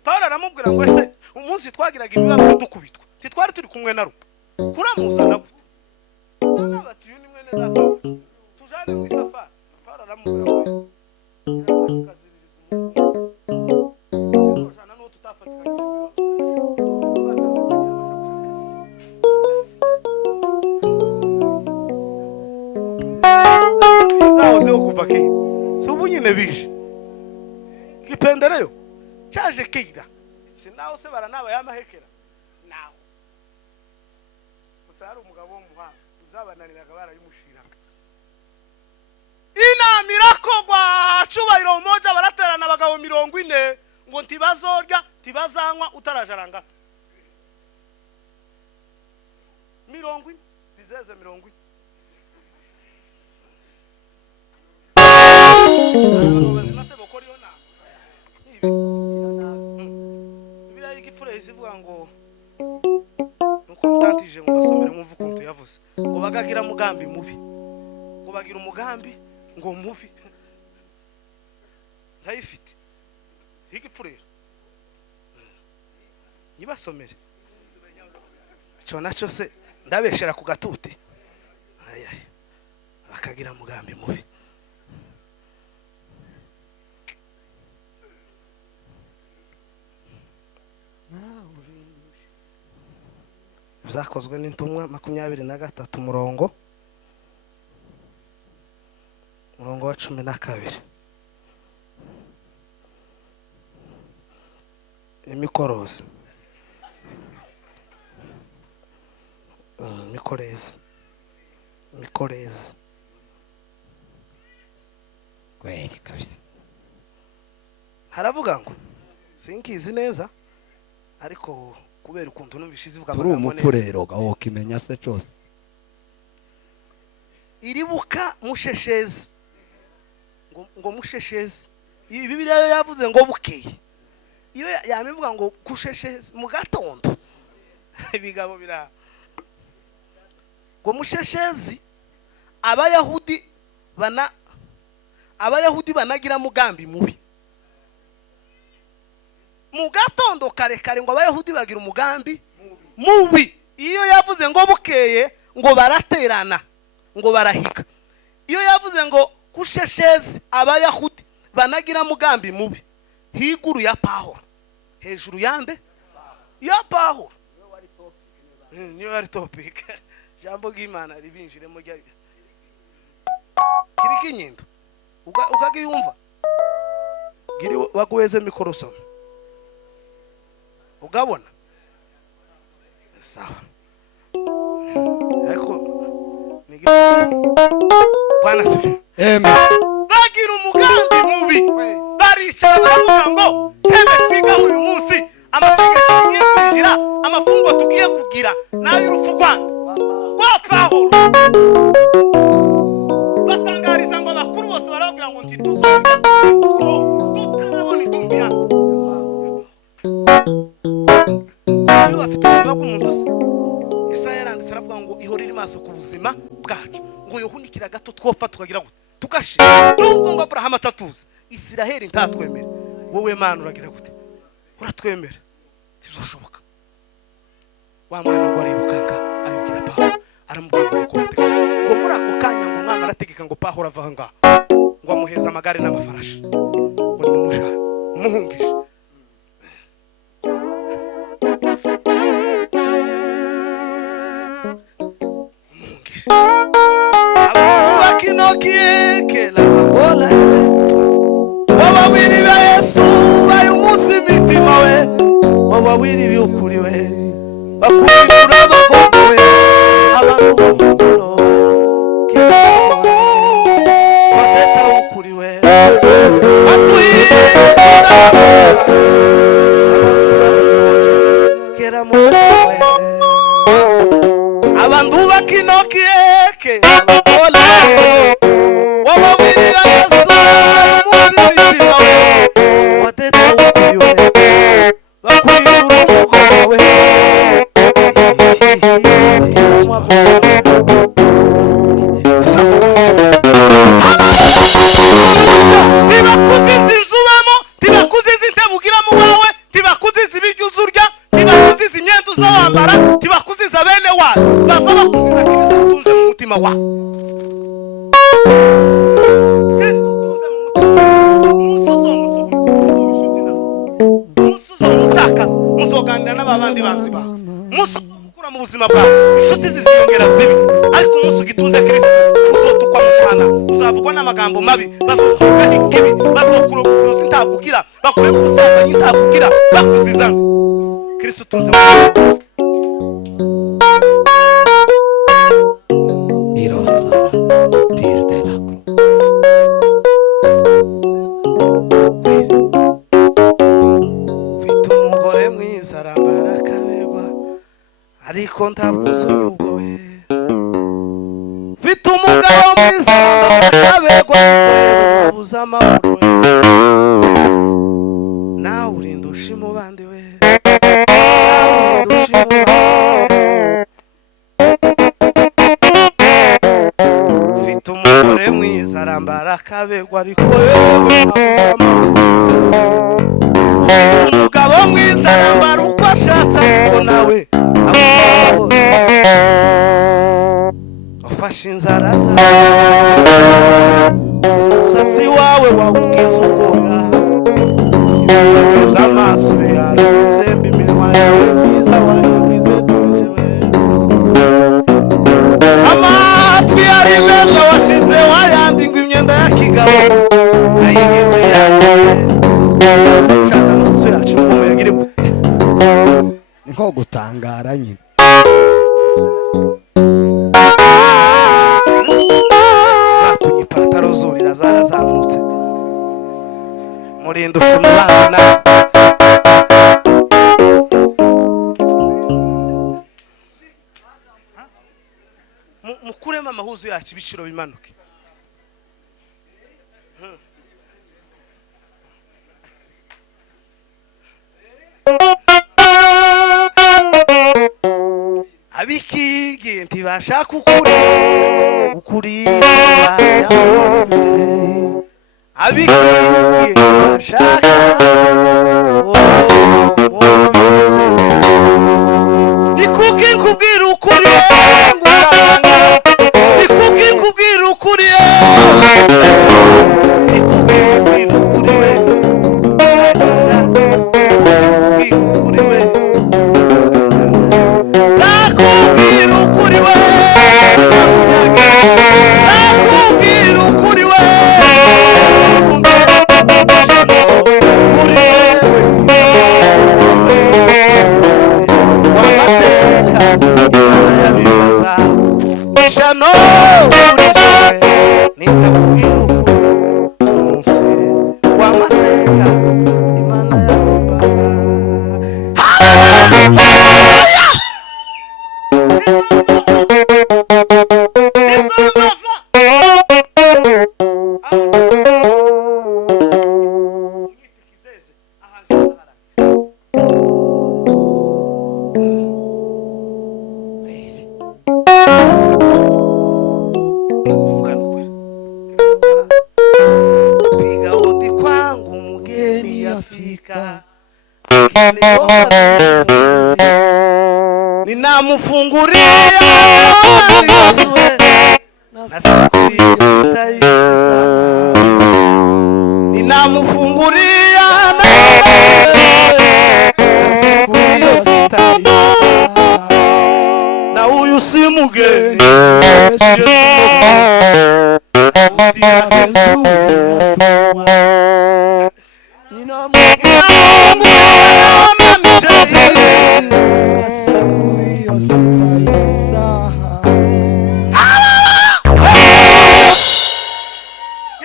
Pawulo aramubwira ngo ese umunsi twagiraga imibabaro dukubitwa titwari turi kumwe na Luka kuramuzana gute Baranaba tuyu ni mwene data tujane mu safari. Pawulo aramubwira ngo nyine bije kipendereyo cyaje kida sinaho se Baranaba yamahekera naho gusa hari umugabo wo muhanga uzabananiraga barayimushiraga. Inama irakogwa cubahiro umoja baraterana abagabo 40 ngo ntibazorya ntibazanywa utarajarangata 40 bizeze 40 bazima se bokori ona ibira y'igipfure isivuga ngo nuko mutantije ngo basomere mu vukuntu yavuze ngo bagagira mugambi mubi ngo bagira umugambi ngo mubi ntayifite y'igipfurero yibasomere cyo nacyo se ndabeshera ku gatuti bakagira mugambi mubi. Byakozwe n'intumwa 23 umurongo wa 12 imikorozi mikorezi kweli kabisa. Haravuga ngo sinkizi neza ariko kubera ukuntu numvishize ivuga ngo umupfurero gaho kimenya se cyose iribuka musheshezi ngo musheshezi iyi Bibiliya yo yavuze ngo bukeye iyo yamivuga ngo kusheshezi mu gatondo ibigabo bira ngo musheshezi abayahudi banagira mugambi mubi mu gatondo kare kare ngo abayahudi bagira umugambi mubi. Iyo yavuze ngo bukeye ngo baraterana ngo barahiga. Iyo yavuze ngo kusheshezi abayahudi banagira mugambi mubi higuru ya Pawulo hejuru yande ya Pawulo niyo ari topic jambo g'Imana ribinjiremo kiriki nyindo ukagiyumva giri wakuweze mikorosome ugabona sawa ariko nige Bwana sifi bagira umugambi mubi baricara baravuga ngo teme twiga uyu munsi amasengesho tugiye kwinjira, amafungo tugiye kugira n'ay'urupfu rwanda rwa Pawulo. Batangariza ngo abakuru bose barababwira ngo tutarabona itumbi yandi. Iyo bafite ubuzima bw'umuntu se, Yesaya yaranditse aravuga ngo ihorere maso ku buzima bwacu, ngo yohunikira gato twopfa tukagira gute tukashira. Nubwo ngo Abraham atatuza, Isiraheli ntatwemere, wowe Mana uragira gute? Uratwemera. Bizoshoboka. Wa mwana ngo aribukanga abibwira Pawulo, aramubwira ko bategereje ngo muri ako kanya ngo umwana arategeka ngo Pawulo ava ngaho, ngo amuheza amagare n'amafarashi, ngo nimumusha umuhungishe. Kinokiekela magola wabawiri ba Yesu bayo musi mitima we, wabawiri byukuri we, bakurikura abagogo we, abantu b'umugoro bateta ukuri we, atuyira kera mu we, abantu bakinokieke magola wabawiri ba Yesu musi mitima we, wateta ukuri we, bakurikura umugoro we. Tibakuziza inzubamo, tibakuziza intebugiramo wawe, tibakuziza ibiryo uzurya, tibakuziza imyenda uzawambara, tibakuziza bene wawe, baza bakuziza Kristo utunze mu mutima wawe. Kristo utunze mu mutima wawe. Musuzo mutakaza, muzoganira n'abandi banzi bawe. Mukura mu buzima bwawe, inshuti ziziyongera zibi, ariko umunsi ugitunze Kristo uzotukwa mu Bwana, uzavugwa n'amagambo mabi, bazokuvuga ikibi, bazokuroguza intabukira, bakurega ubusambanyi intabukira, bakuzizana. Kristo utunze mu Mfite umugore mwiza arambara akaberwa, ariko ntabwuzuye ubwo we. Mfite umugabo mwiza arambara akaberwa, abuze amahoro we. Nawe urinda ushima ubandi we, nawe urinda ushima ubandi we. Mfite umugore mwiza arambara akaberwa, ariko yewe abuze amahoro. Ufite umugabo mwiza arambara uko ashatse, ariko nawe ufashe inzara zawe, umusatsi wawe wawugize ubwoya, ibitsike by'amaso biyaruse inzembe, iminwa yawe myiza wayigize doje we. Amatwi yari meza washize wayandi, ngo imyenda ya kigabo ayigize yawe. Ushaka n'inzu yacu ngo yagire gute? niko gutangara nyine. Batunye ipataro zurira zarazamutse, murinda ushima umwana. Mukuremo amahuzu yacu ibiciro bimanuke. Abikigi ntibashaka ukuri abikigi ntibashaka ikuki nkubwira ukuri ikuki nkubwira ukuri ikuki nkubwira ukuri we nakubwira ukuri we Ninamufungulia Yesu na siku hiyo sitaisahau. Ninamufungulia na siku hiyo sitaisahau. Na huyu si mgeni Yesu sauti yake nzuri najua.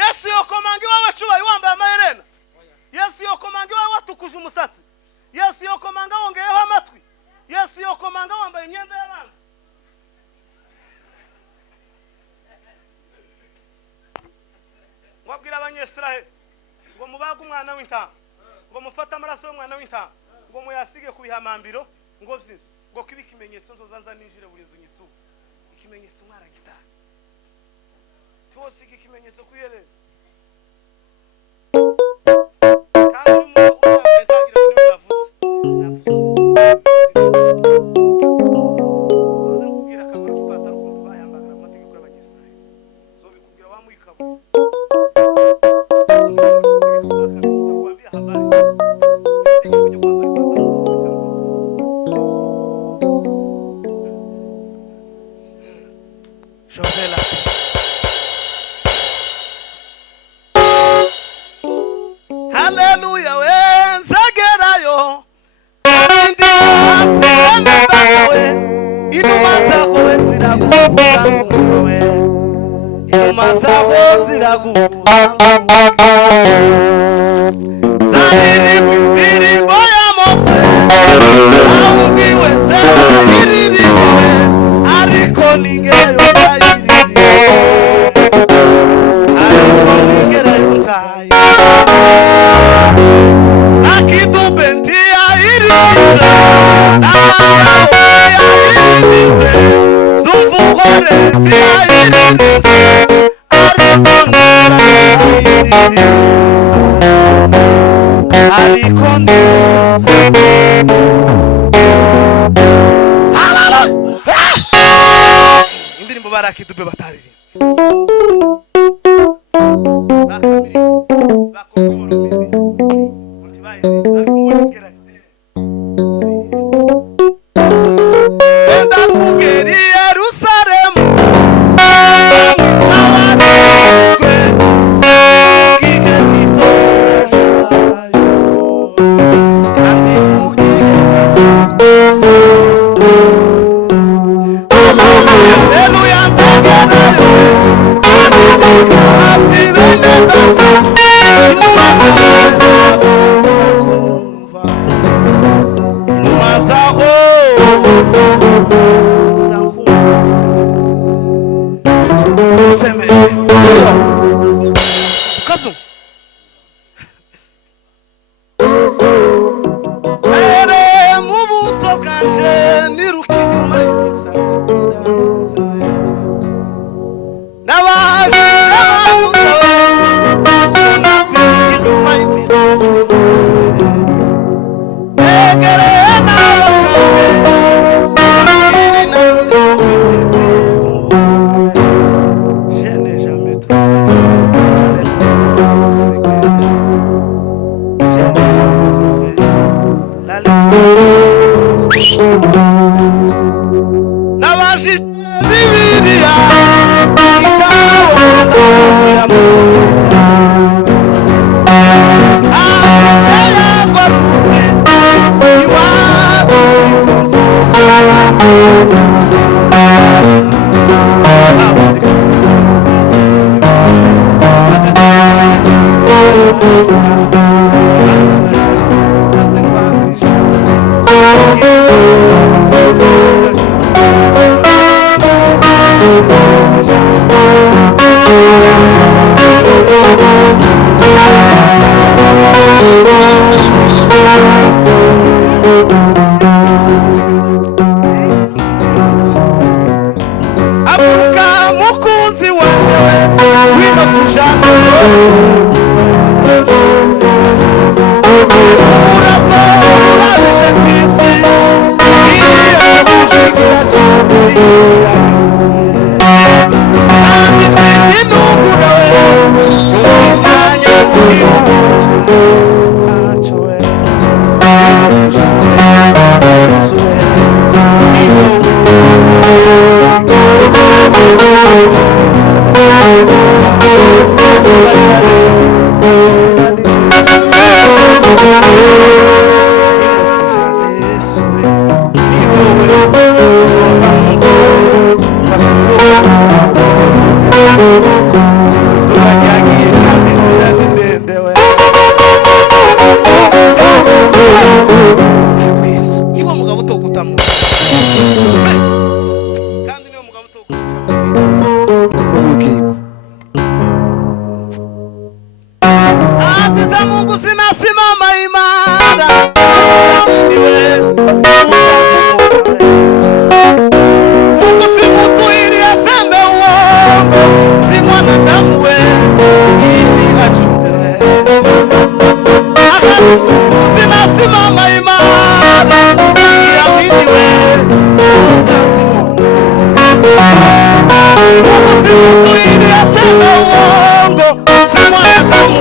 Yesu yokomangiwa wachuba iwamba amayerena. Yesu yokomangiwa watukuje umusatsi. Yesu yokomanga wongeyeho amatwi. Yesu yokomanga wambaye imyenda y'abana. Wabwira abanyesiraheli ngo mubaga umwana w'intama, ngo mufate amaraso y'umwana w'intama, ngo muyasige ku bihamambiro, ngo byinshi, ngo kibe ikimenyetso nzoza ninjire buri nzu nyisuba. Ikimenyetso mwara gitana twose, iki kimenyetso kuyerera kandi mu uyatangira ni navuze zoze kubwira akamaro k'ipataro ko bayambagara amategeko y'abanyesiraheli, zo bikubwira wa mwikabo Hallelujah, wenzagerayo kandi afana dawe inuma zawe ziragukuza ngowe, inuma zawe ziragukuza zaririmbo ya Mose ahungiwe zaririmbo ariko ningeyo zayiririmbo ariko ningeyo zayiririmbo akidubentia irize irize zumvugore tia irize ariko neza indirimbo barakidube batariri madamu kandi niyo mugabo utokucisha ubugingo Adiza Mungu sinasimama imara niwe Mungu si mtu ili aseme uongo si mwanadamu we ili achute sinasimama imara niamini we utasimama Mungu si mtu ili aseme uongo si mwanadamu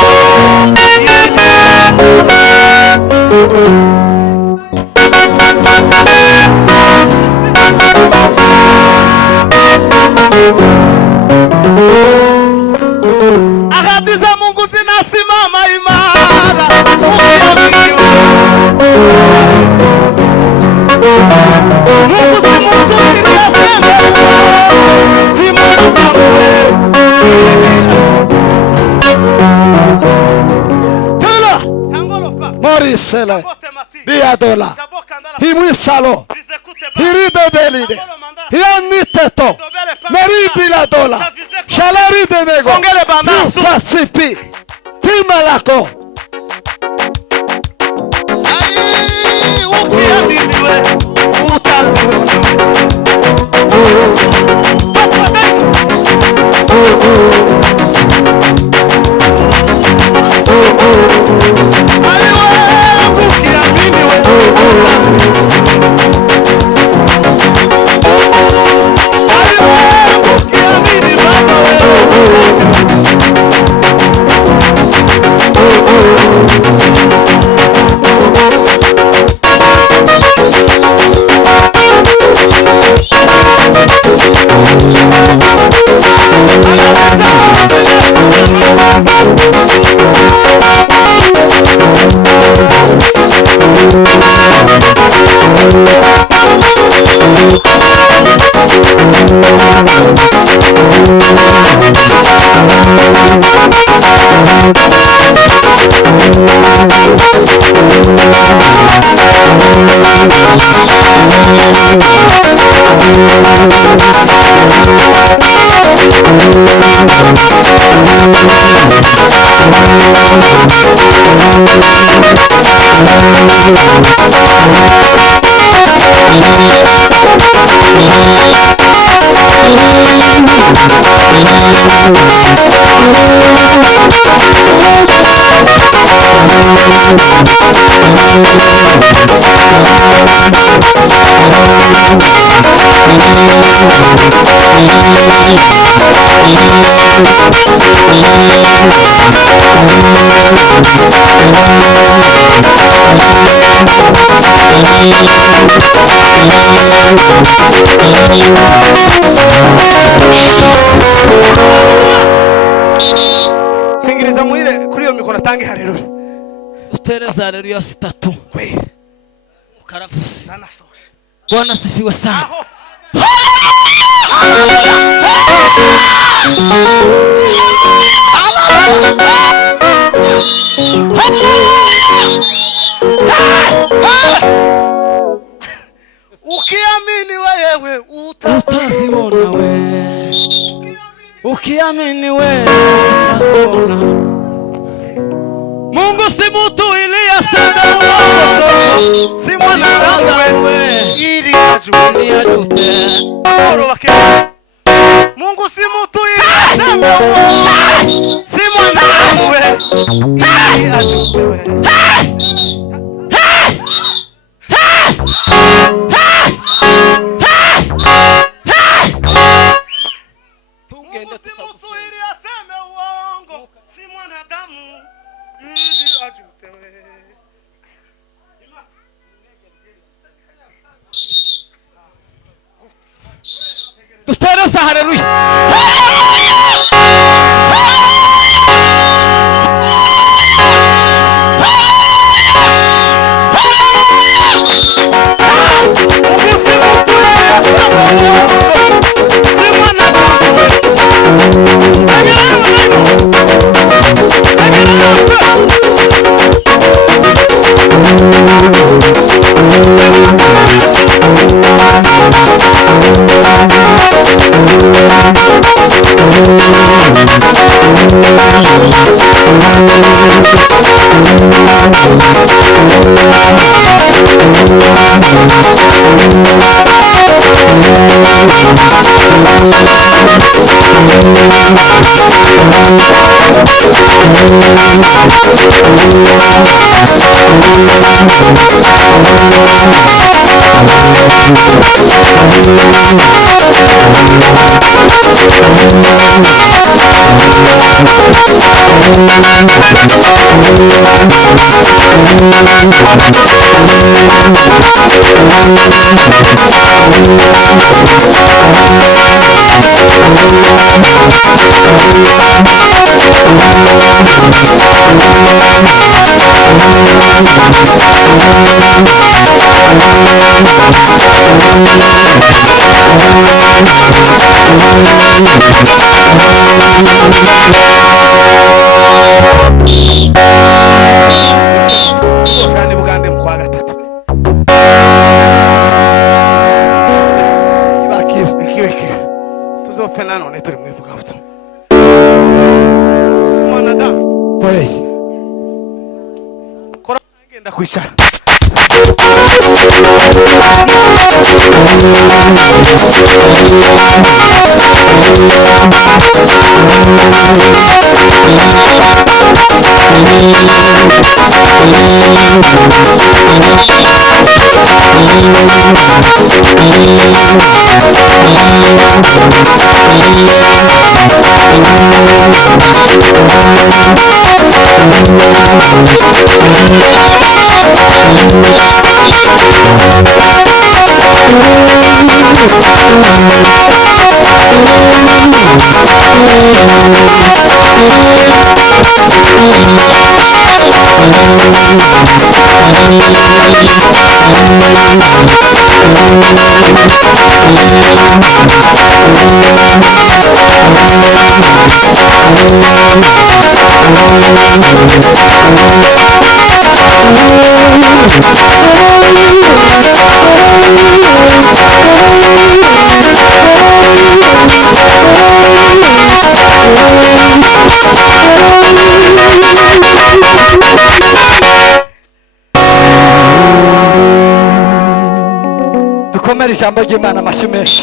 ahadi za Mungu zinasimama imara ukiaminiwa. Mungu si mtu ili aseme uongo, si mwanadamu tela Tangolofa morisele Bote mati biadola Jabo kandala himwisalo Vizekute ba hiridebelide hianiteto meribiladola shalaridemego Ongele banda pasipi pimalako Ai ukiaminiwe utasimama Singiriza muhire kuri iyo mikoro atange haleluya. Utereza haleluya sitatu. Kweli. Ukaravuze. Nanasoje. Bwana asifiwe sana. Aho. Ukiamini wewe utaziona we. Ukiamini we utaziona. Mungu si mtu ili aseme uongo, si mwanadamu we ili ajute. Oro wake. Mungu si mtu ili aseme uongo, si mwanadamu we ili ajute we. Mungu si mtu ili aseme uongo, si mwanadamu ili ajute we. Utereza haleluya. Thank you. kandi bugande mu kwa gatatu ikireke tuzopfe nanone turi mu ivugabutumwa simona da Kweli. kora ngenda kwicara Dukomere ijambo ry'Imana amashyi menshi.